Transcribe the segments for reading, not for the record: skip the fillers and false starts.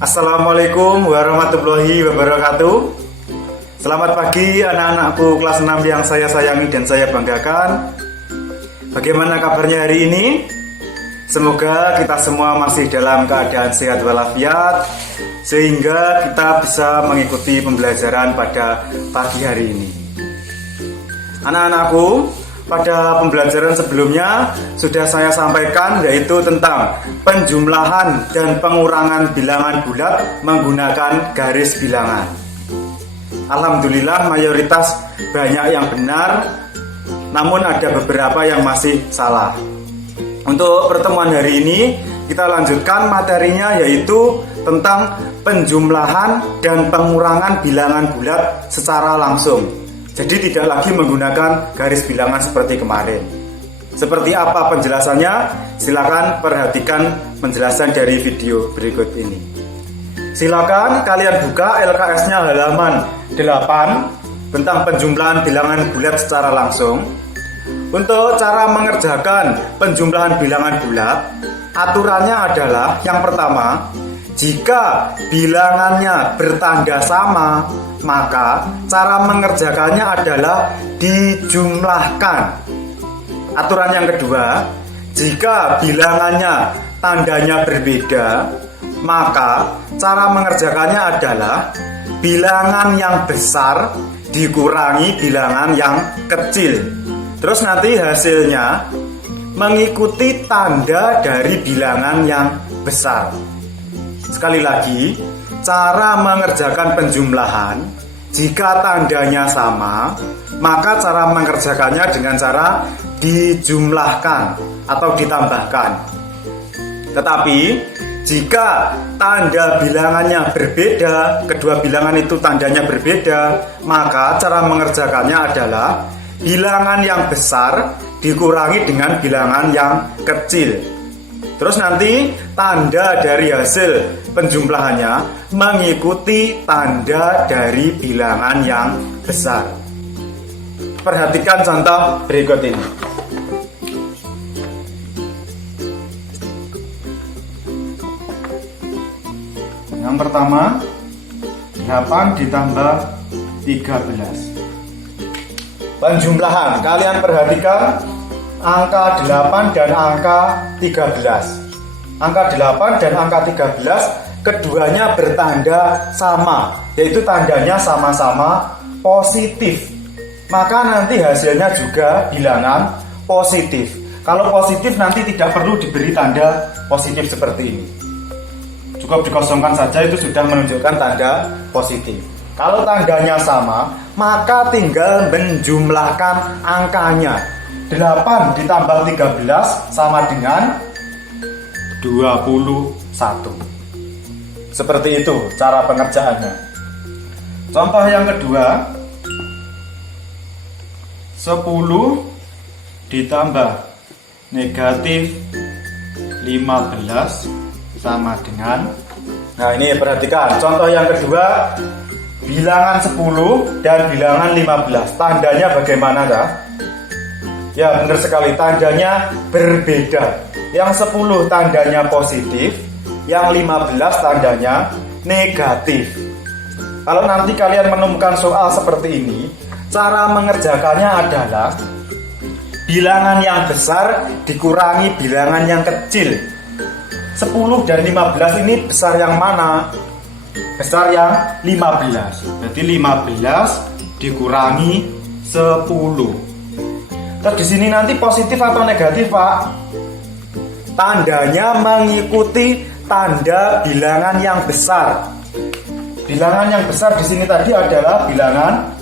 Assalamualaikum warahmatullahi wabarakatuh. Selamat pagi anak-anakku kelas 6 yang saya sayangi dan saya banggakan. Bagaimana kabarnya hari ini? Semoga kita semua masih dalam keadaan sehat walafiat, sehingga kita bisa mengikuti pembelajaran pada pagi hari ini. Anak-anakku, pada pembelajaran sebelumnya sudah saya sampaikan, yaitu tentang penjumlahan dan pengurangan bilangan bulat menggunakan garis bilangan. Alhamdulillah mayoritas banyak yang benar, namun ada beberapa yang masih salah. Untuk pertemuan hari ini kita lanjutkan materinya, yaitu tentang penjumlahan dan pengurangan bilangan bulat secara langsung. Jadi tidak lagi menggunakan garis bilangan seperti kemarin. Seperti apa penjelasannya? Silakan perhatikan penjelasan dari video berikut ini. Silakan kalian buka LKS-nya halaman 8 tentang penjumlahan bilangan bulat secara langsung. Untuk cara mengerjakan penjumlahan bilangan bulat, aturannya adalah yang pertama, jika bilangannya bertanda sama, maka cara mengerjakannya adalah dijumlahkan. Aturan yang kedua, jika bilangannya tandanya berbeda, maka cara mengerjakannya adalah bilangan yang besar dikurangi bilangan yang kecil. Terus nanti hasilnya mengikuti tanda dari bilangan yang besar. Sekali lagi, cara mengerjakan penjumlahan, jika tandanya sama, maka cara mengerjakannya dengan cara dijumlahkan atau ditambahkan. Tetapi jika tanda bilangannya berbeda, kedua bilangan itu tandanya berbeda, maka cara mengerjakannya adalah bilangan yang besar dikurangi dengan bilangan yang kecil. Terus nanti tanda dari hasil penjumlahannya mengikuti tanda dari bilangan yang besar. Perhatikan contoh berikut ini. Yang pertama, 8 ditambah 13. Penjumlahan, kalian perhatikan angka 8 dan angka 13. Angka 8 dan angka 13 keduanya bertanda sama, yaitu tandanya sama-sama positif. Maka nanti hasilnya juga bilangan positif. Kalau positif nanti tidak perlu diberi tanda positif seperti ini. Cukup dikosongkan saja, itu sudah menunjukkan tanda positif. Kalau tandanya sama, maka tinggal menjumlahkan angkanya. 8 ditambah 13 sama dengan 21. Seperti itu cara pengerjaannya. Contoh yang kedua, 10 ditambah negatif 15 sama dengan, nah ini perhatikan contoh yang kedua, bilangan 10 dan bilangan 15. Tandanya bagaimana dah? Ya benar sekali, tandanya berbeda. Yang 10 tandanya positif, yang 15 tandanya negatif. Kalau nanti kalian menemukan soal seperti ini, cara mengerjakannya adalah bilangan yang besar dikurangi bilangan yang kecil. 10 dan 15 ini besar yang mana? Besar yang 15. Berarti 15 dikurangi 10. Terus di sini nanti positif atau negatif, Pak? Tandanya mengikuti tanda bilangan yang besar. Bilangan yang besar di sini tadi adalah bilangan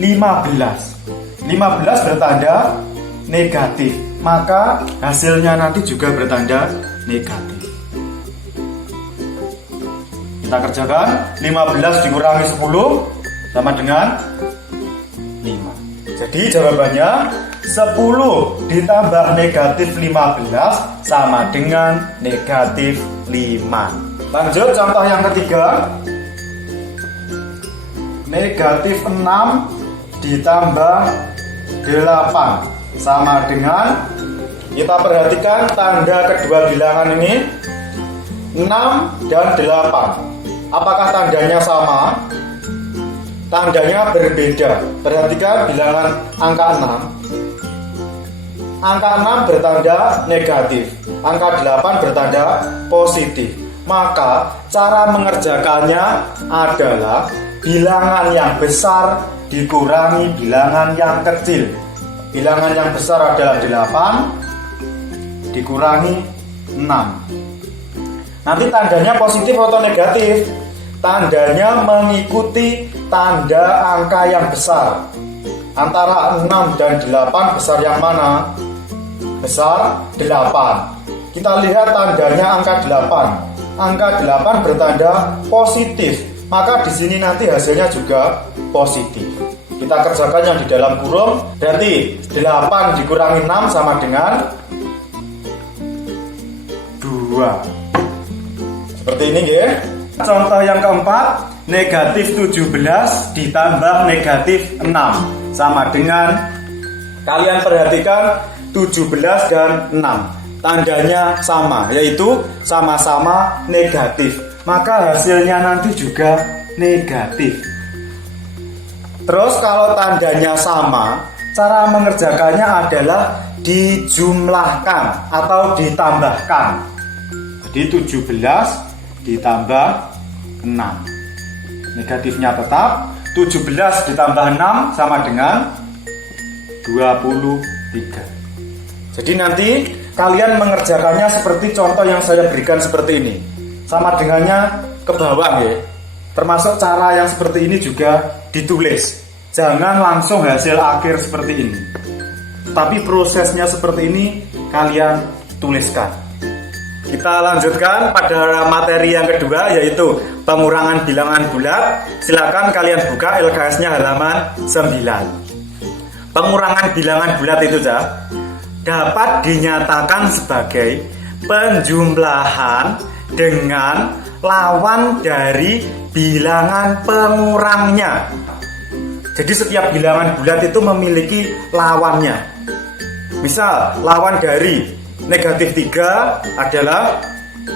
15. 15 bertanda negatif, maka hasilnya nanti juga bertanda negatif. Kita kerjakan, 15 dikurangi 10 sama dengan 5. Jadi jawabannya 10 ditambah negatif 15 sama dengan negatif 5. Lanjut contoh yang ketiga, negatif 6 ditambah 8 sama dengan, kita perhatikan tanda kedua bilangan ini 6 dan 8. Apakah tandanya sama? Tandanya berbeda. Perhatikan bilangan angka 6. Angka 6 bertanda negatif, angka 8 bertanda positif. Maka cara mengerjakannya adalah bilangan yang besar dikurangi bilangan yang kecil. Bilangan yang besar adalah 8 dikurangi 6. Nanti tandanya positif atau negatif? Tandanya mengikuti tanda angka yang besar. Antara 6 dan 8 besar yang mana? Besar 8. Kita lihat tandanya angka 8. Angka 8 bertanda positif, maka di sini nanti hasilnya juga positif. Kita kerjakan yang di dalam kurung, berarti 8 dikurangi 6 sama dengan 2. Seperti ini ya. Contoh yang keempat, negatif 17 ditambah negatif 6 sama dengan, kalian perhatikan 17 dan 6. Tandanya sama, yaitu sama-sama negatif. Maka hasilnya nanti juga negatif. Terus kalau tandanya sama, cara mengerjakannya adalah dijumlahkan atau ditambahkan. Jadi 17 ditambah 6. Negatifnya tetap, 17 ditambah 6 sama dengan 23. Jadi nanti kalian mengerjakannya seperti contoh yang saya berikan seperti ini. Sama dengannya ke bawah ya. Termasuk cara yang seperti ini juga ditulis. Jangan langsung hasil akhir seperti ini. Tapi prosesnya seperti ini kalian tuliskan. Kita lanjutkan pada materi yang kedua, yaitu pengurangan bilangan bulat. Silakan kalian buka LKS-nya halaman 9. Pengurangan bilangan bulat itu dapat dinyatakan sebagai penjumlahan dengan lawan dari bilangan pengurangnya. Jadi setiap bilangan bulat itu memiliki lawannya. Misal lawan dari negatif 3 adalah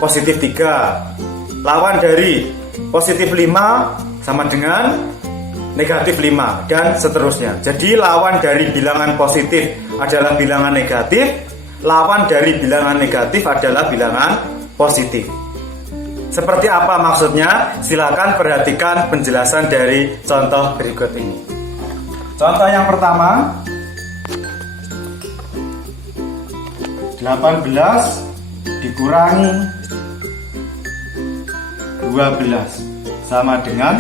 positif 3. Lawan dari positif 5 sama dengan negatif 5 dan seterusnya. Jadi lawan dari bilangan positif adalah bilangan negatif, lawan dari bilangan negatif adalah bilangan positif. Seperti apa maksudnya? Silakan perhatikan penjelasan dari contoh berikut ini. Contoh yang pertama, 18 dikurangi 12 sama dengan,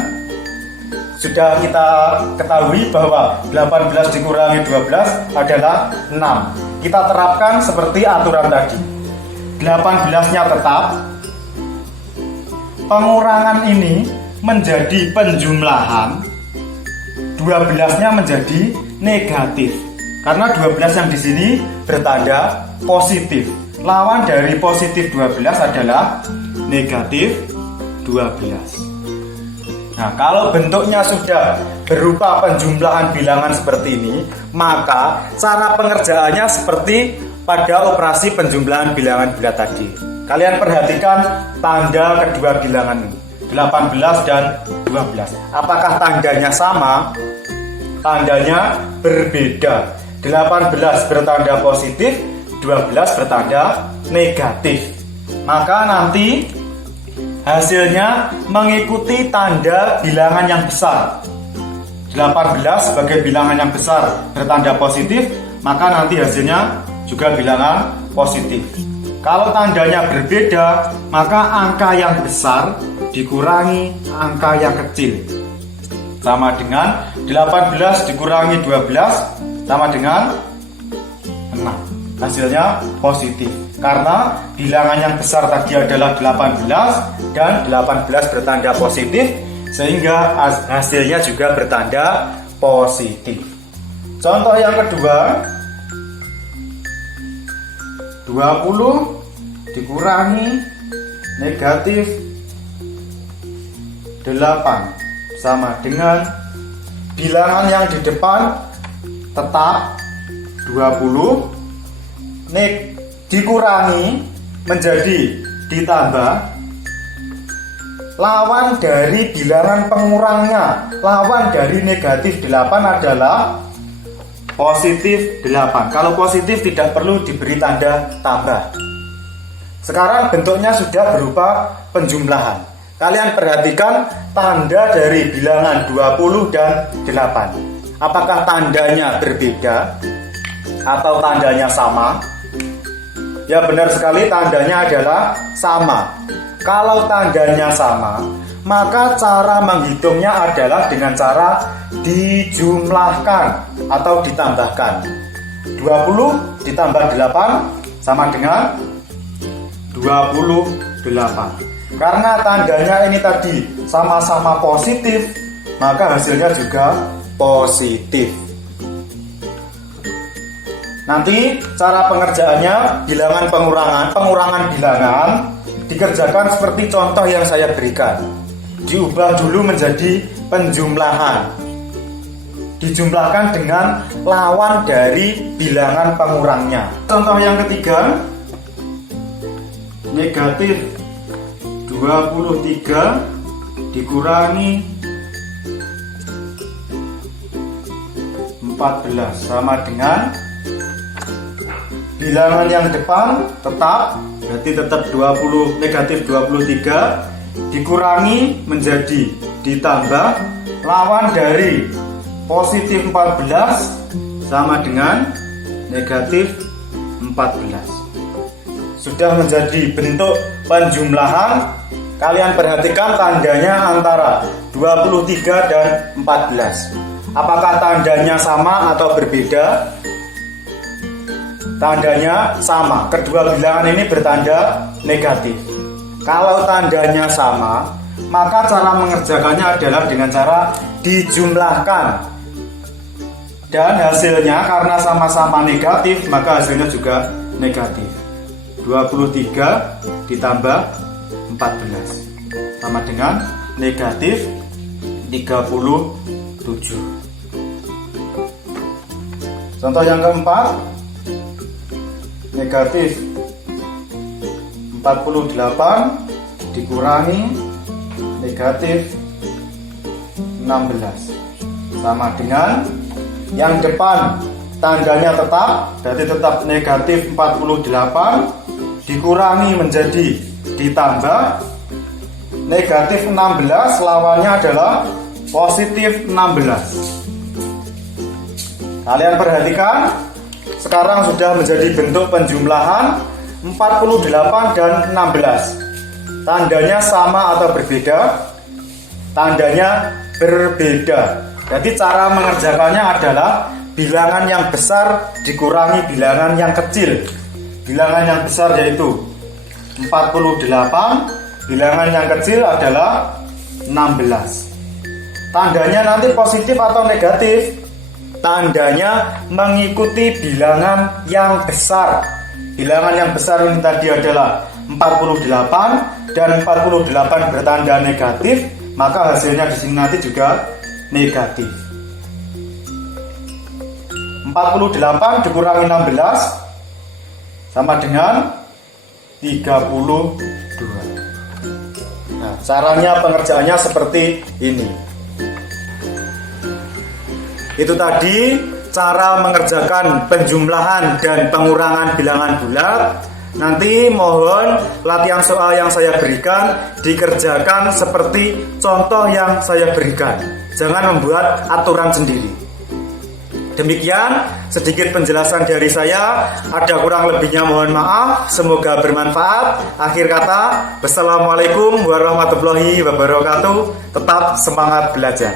sudah kita ketahui bahwa 18 dikurangi 12 adalah 6. Kita terapkan seperti aturan tadi. 18-nya tetap. Pengurangan ini menjadi penjumlahan. 12-nya menjadi negatif. Karena 12 yang di sini bertanda positif. Lawan dari positif 12 adalah negatif 12. Nah, kalau bentuknya sudah berupa penjumlahan bilangan seperti ini, maka cara pengerjaannya seperti pada operasi penjumlahan bilangan bulat tadi. Kalian perhatikan tanda kedua bilangan ini, 18 dan 12. Apakah tandanya sama? Tandanya berbeda. 18 bertanda positif, 12 bertanda negatif. Maka nanti hasilnya mengikuti tanda bilangan yang besar. 18 sebagai bilangan yang besar bertanda positif, maka nanti hasilnya juga bilangan positif. Kalau tandanya berbeda, maka angka yang besar dikurangi angka yang kecil. Sama dengan 18 dikurangi 12 sama dengan 6. Hasilnya positif. Karena bilangan yang besar tadi adalah 18 dan 18 bertanda positif, sehingga hasilnya juga bertanda positif. Contoh yang kedua, 20 dikurangi negatif 8 sama dengan, bilangan yang di depan tetap 20, dikurangi menjadi ditambah lawan dari bilangan pengurangnya, lawan dari negatif 8 adalah positif 8. Kalau positif tidak perlu diberi tanda tambah. Sekarang bentuknya sudah berupa penjumlahan. Kalian perhatikan tanda dari bilangan 20 dan 8. Apakah tandanya berbeda atau tandanya sama? Ya, benar sekali, tandanya adalah sama. Kalau tandanya sama, maka cara menghitungnya adalah dengan cara dijumlahkan atau ditambahkan. 20 ditambah 8 sama dengan 28. Karena tandanya ini tadi sama-sama positif, maka hasilnya juga positif. Nanti cara pengerjaannya, bilangan pengurangan bilangan dikerjakan seperti contoh yang saya berikan. Diubah dulu menjadi penjumlahan. Dijumlahkan dengan lawan dari bilangan pengurangnya. Contoh yang ketiga, negatif 23 dikurangi 14 sama dengan bilangan yang depan tetap, berarti tetap 20, negatif 23 dikurangi menjadi ditambah lawan dari positif 14 sama dengan negatif 14. Sudah menjadi bentuk penjumlahan. Kalian perhatikan tandanya antara 23 dan 14. Apakah tandanya sama atau berbeda? Tandanya sama. Kedua bilangan ini bertanda negatif. Kalau tandanya sama, maka cara mengerjakannya adalah dengan cara dijumlahkan. Dan hasilnya karena sama-sama negatif, maka hasilnya juga negatif. 23 ditambah 14 sama dengan negatif 37. Contoh yang keempat, negatif 48 dikurangi negatif 16 sama dengan yang depan tandanya tetap, berarti tetap negatif 48 dikurangi menjadi ditambah negatif 16, lawannya adalah positif 16. Kalian perhatikan, sekarang sudah menjadi bentuk penjumlahan 48 dan 16. Tandanya sama atau berbeda? Tandanya berbeda. Jadi cara mengerjakannya adalah bilangan yang besar dikurangi bilangan yang kecil. Bilangan yang besar yaitu 48, bilangan yang kecil adalah 16. Tandanya nanti positif atau negatif? Tandanya mengikuti bilangan yang besar. Bilangan yang besar ini tadi adalah 48 dan 48 bertanda negatif, maka hasilnya di sini nanti juga negatif. 48 dikurangi 16 sama dengan 32. Nah, caranya pengerjaannya seperti ini. Itu tadi cara mengerjakan penjumlahan dan pengurangan bilangan bulat. Nanti mohon latihan soal yang saya berikan dikerjakan seperti contoh yang saya berikan. Jangan membuat aturan sendiri. Demikian sedikit penjelasan dari saya. Ada kurang lebihnya mohon maaf. Semoga bermanfaat. Akhir kata, wassalamualaikum warahmatullahi wabarakatuh. Tetap semangat belajar.